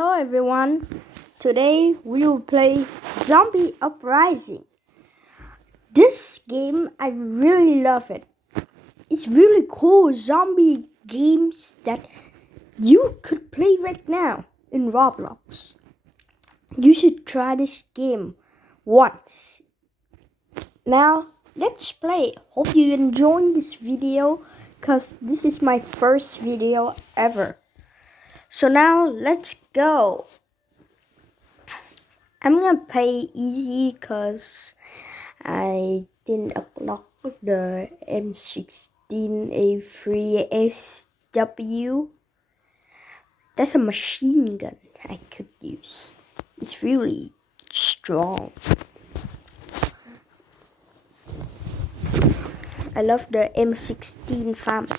Hello everyone, today we will play Zombie Uprising. This game, I really love it. It's really cool zombie games that you could play right now in Roblox. You should try this game once. Now, let's play. Hope you enjoyed this video because this is my first video ever. So now, let's go. I'm gonna play easy because I didn't upload the 𝐿16A3SW. That's a machine gun I could use. It's really strong. I love the M16 family.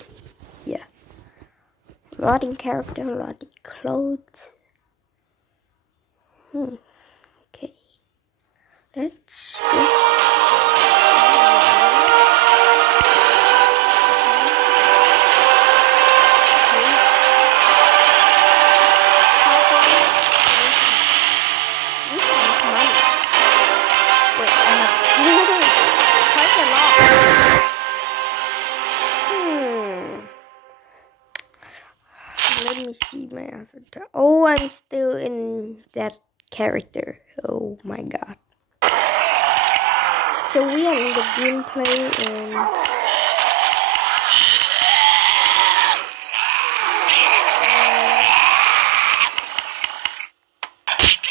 Yeah. Loading character, loading clothes. Okay. Let's go. Let me see my avatar. Oh, I'm still in that character. Oh my god. So we are in the gameplay and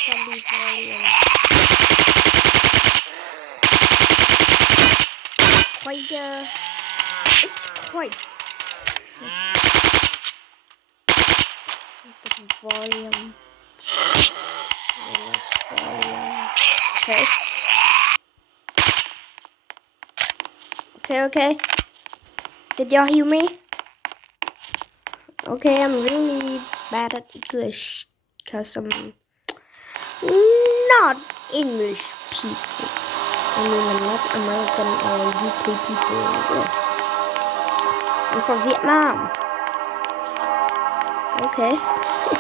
zombie volume. It's quite volume. Okay. Did y'all hear me? Okay, I'm really bad at English because I'm not English people. I mean, I'm not American or UK people. I'm from Vietnam. Okay. 5,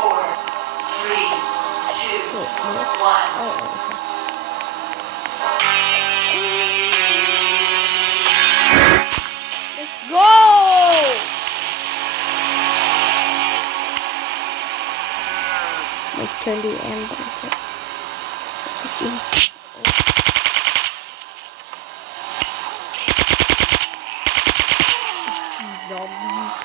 4, 3, 2, 1. Let's go! Like turn the end button. To see. Zombies.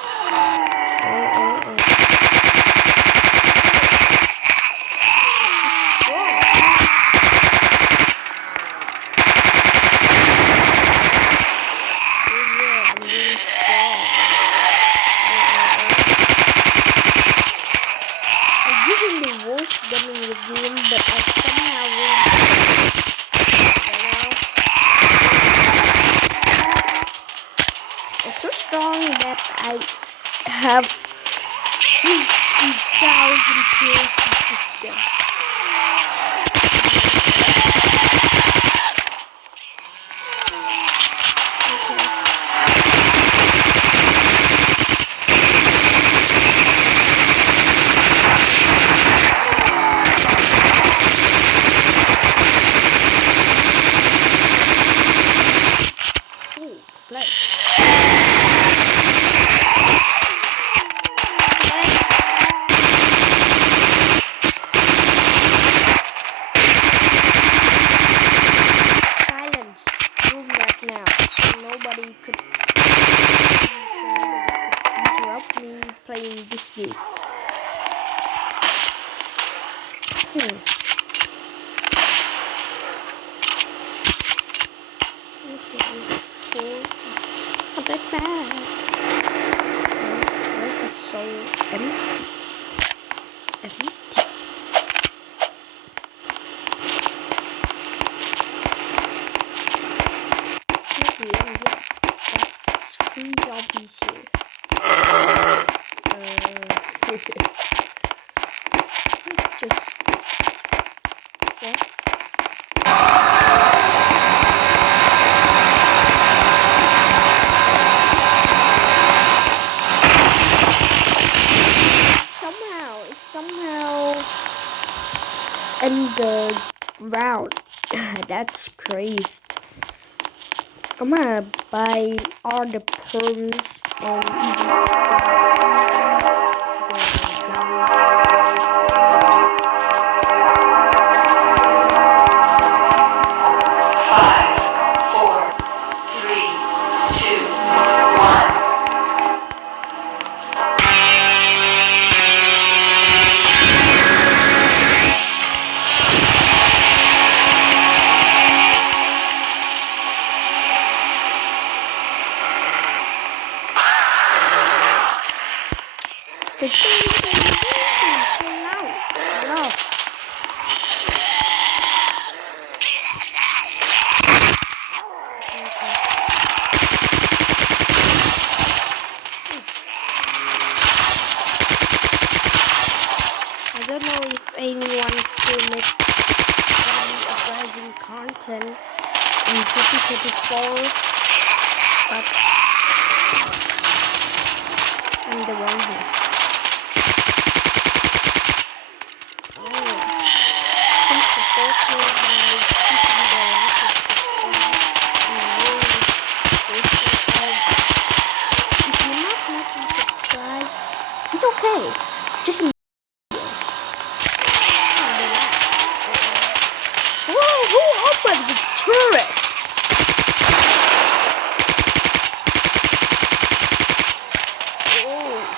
It's so strong that I have 50,000 kills with this gun. Nobody could interrupt me playing this game. Okay, so not that bad. This is so empty. Zombies here. Just what? in the ground. That's crazy. I'm gonna buy all the perms and Five, four, three, two, one. the so loud. No. I don't know if anyone still makes uprising content in 2024, but I'm the one here. Please support me by clicking the like and subscribe. If you're not like and subscribe, it's okay. Just whoa, who opened the turret? Oh.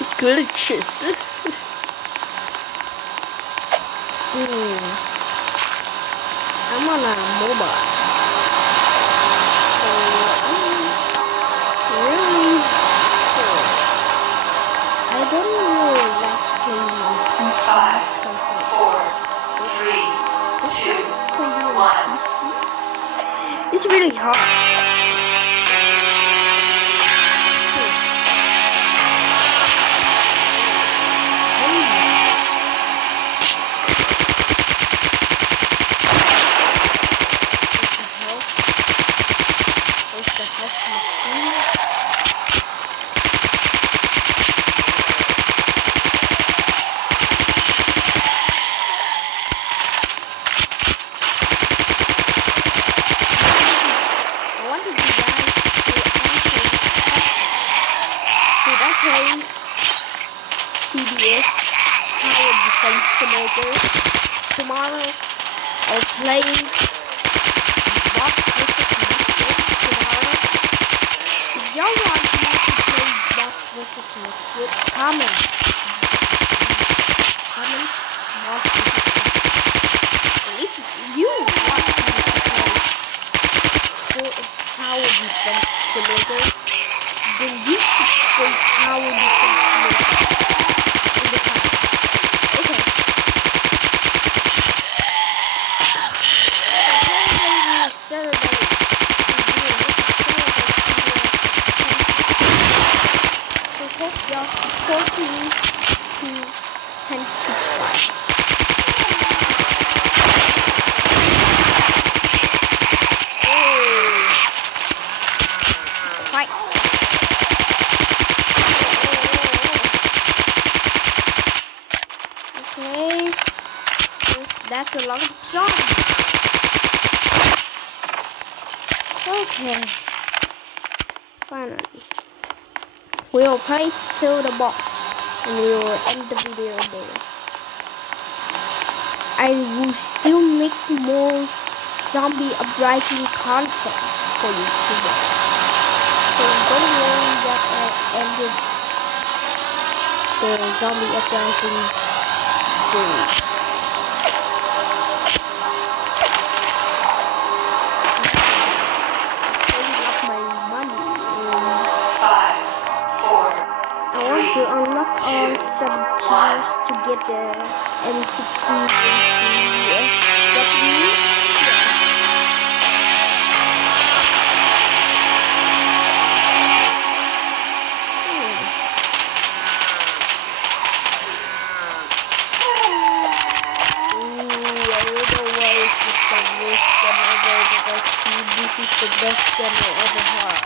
It's glitches. I'm on a mobile. So really I don't really like playing on PC. Five, four, three, two, one. It's really hard. TBS Tower Defense Simulator. Tomorrow I'll play Box vs. Musket tomorrow. If y'all want me to play Box vs. Musket, comment Box vs. Musket. And if you want me to play Tower Defense Simulator, then you should play Tower Defense Simulator. Y'all support me to 10 subscribers. Fight. Okay. That's a long song. Okay. Finally. We'll play till the boss, and we will end the video there. I will still make more zombie uprising content for you to watch. So don't worry that I ended the zombie uprising series. To unlock all 7 tiers to get the M16 SW. other heart.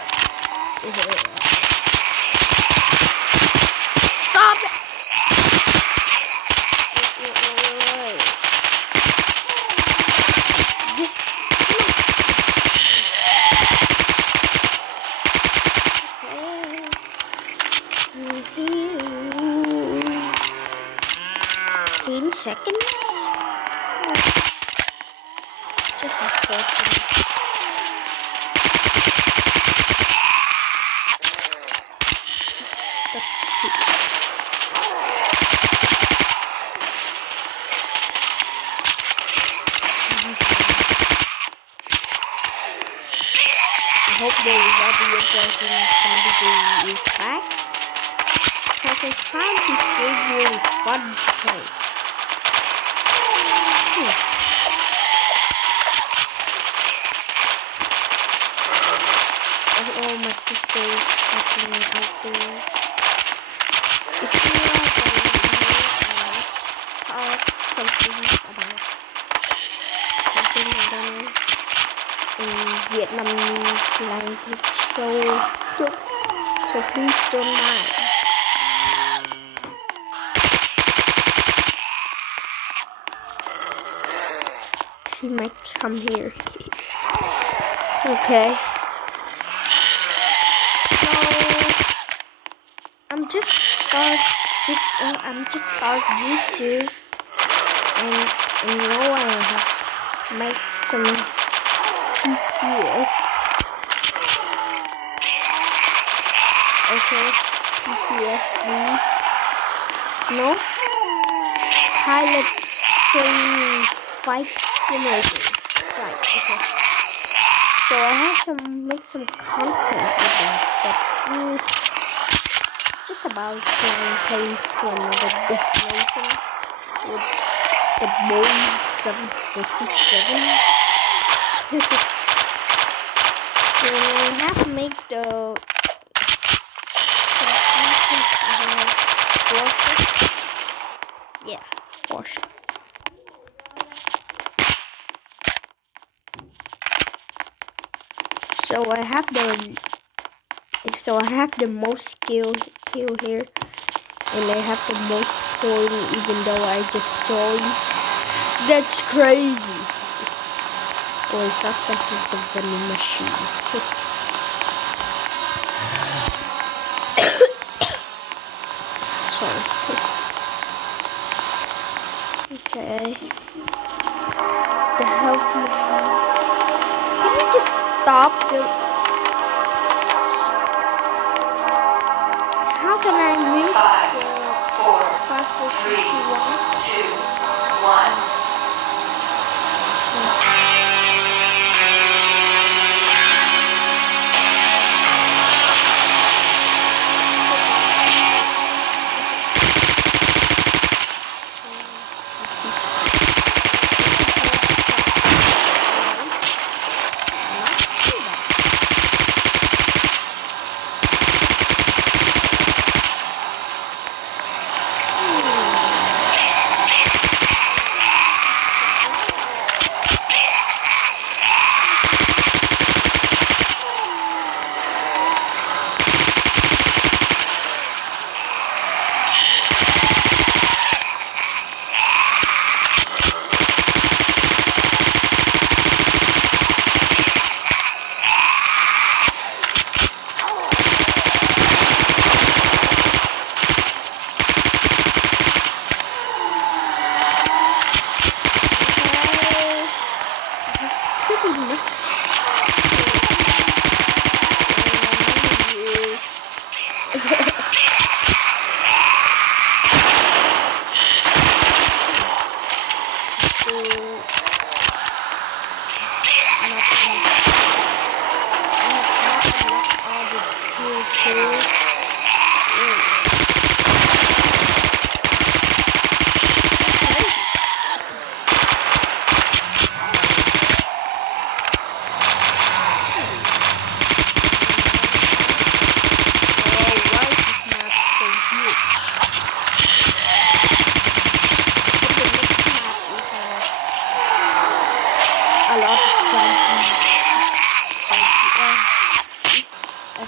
Stop it! Wait. Just okay. 10 seconds. Just unfortunate. I hope the Zombie Uprising community is back, because I found this game really fun to play. Oh, my sister is talking out there. If you are going to talk something about something, I don't know, in Vietnamese language, so please don't mind. He might come here. Okay. I'm just start YouTube, and I have to make some PTS. Okay, PTSD. No, pilot training fight simulator. Right. Okay. So I have to make some content with that, but just about flying planes to another destination with the Boeing 747. So I have to make the Porsche. Yeah, Porsche. So I have the most skill here, and I have the most point, even though I just joined. That's crazy. Boy, success is the vending machine. Sorry. Okay. The health machine. Can we just stop the... How can I reach 5, 4, 3, 2, 1.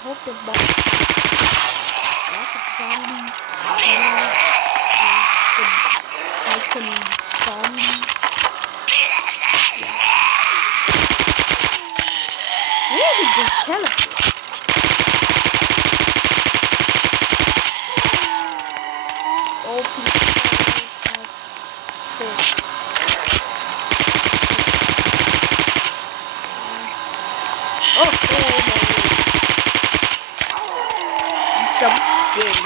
hope the boss lots of zombies. Zombies. Where did they teleport? Open oh, jump scare.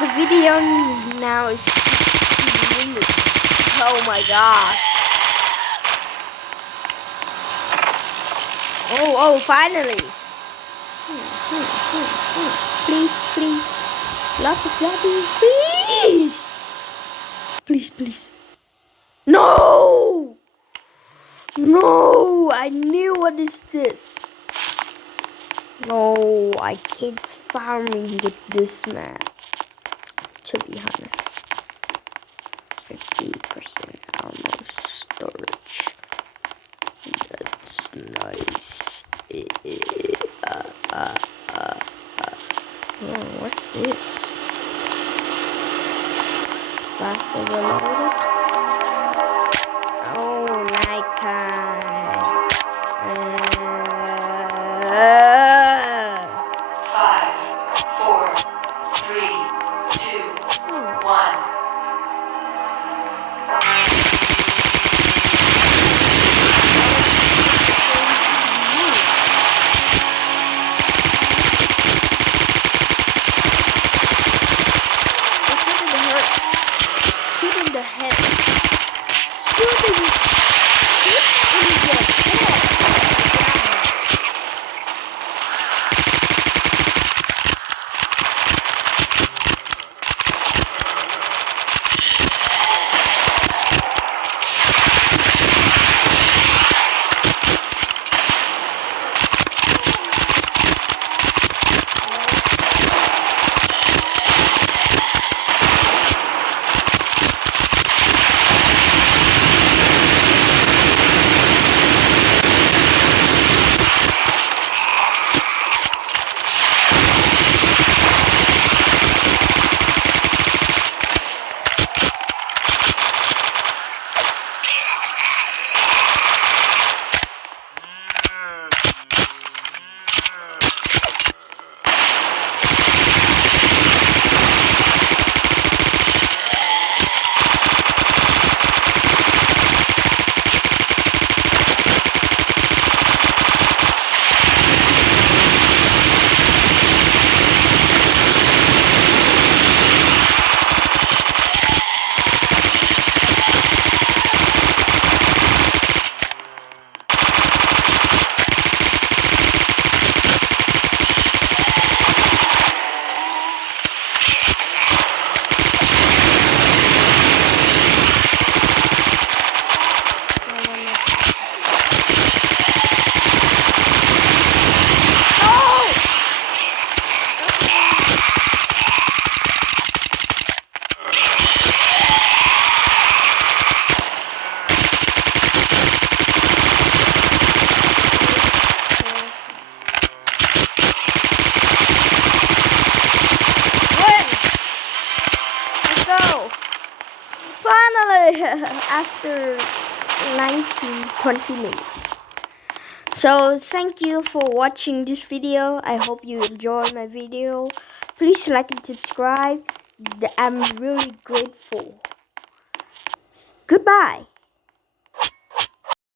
The video now is 16 minutes. Oh my god. Oh, finally. Please, please. Lots of lobby. Please. Please, please. No! No! I knew what is this. No, I can't farming with this map. To be honest, 50% almost storage. That's nice. Oh, what's this? Fast overloaded. Oh, like 5, 4, 3, 2, 1. Shoot in the head. Shoot in the head. After 19-20 minutes. So thank you for watching this video. I hope you enjoyed my video. Please like and subscribe. I'm really grateful. Goodbye.